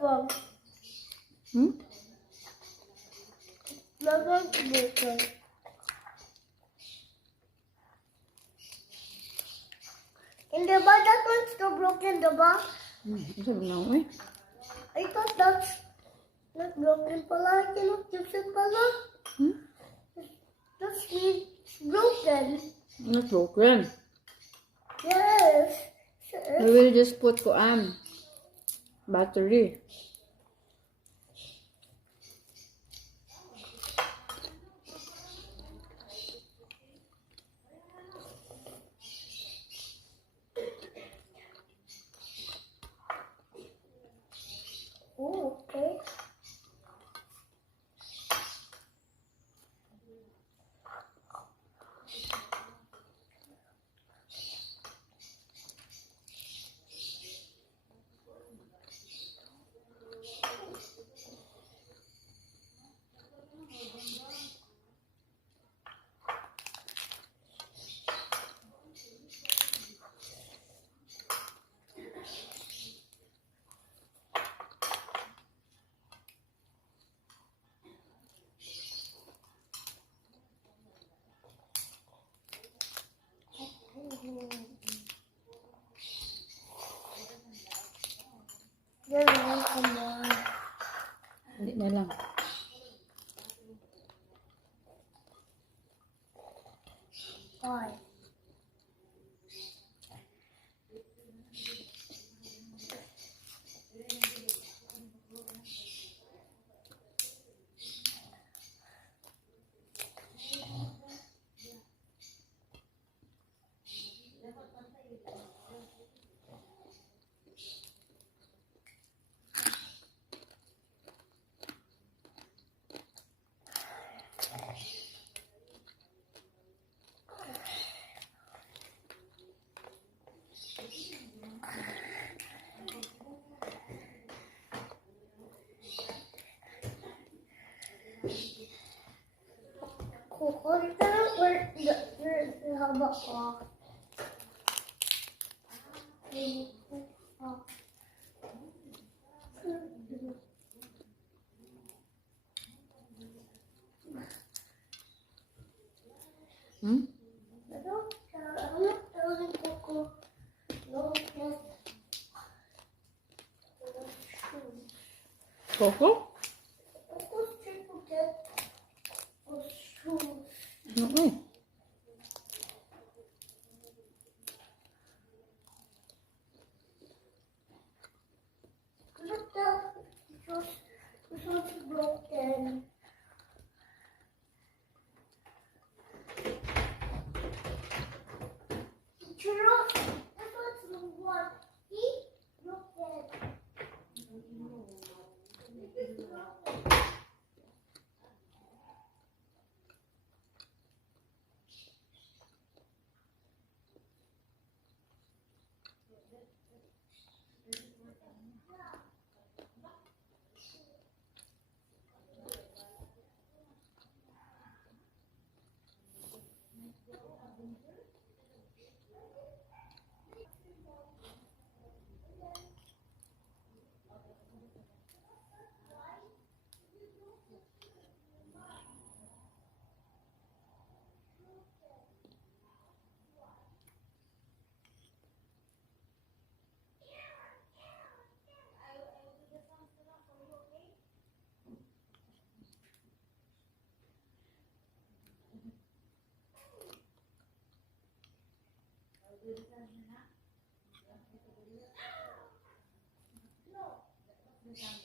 broken. My one's broken. And the bar, that one's still broken, the bar. Isa ba na eh? I thought that's not broken pala. I cannot use it pala. That's means broken. Not broken. Yes. We will just put kuan battery. Oh, okay. You're welcome, Mom. Hindi na lang. Why? Cool. How about off? Coco? Oo. This one's broken. Churros, this one's the one. He broken. This is broken. No.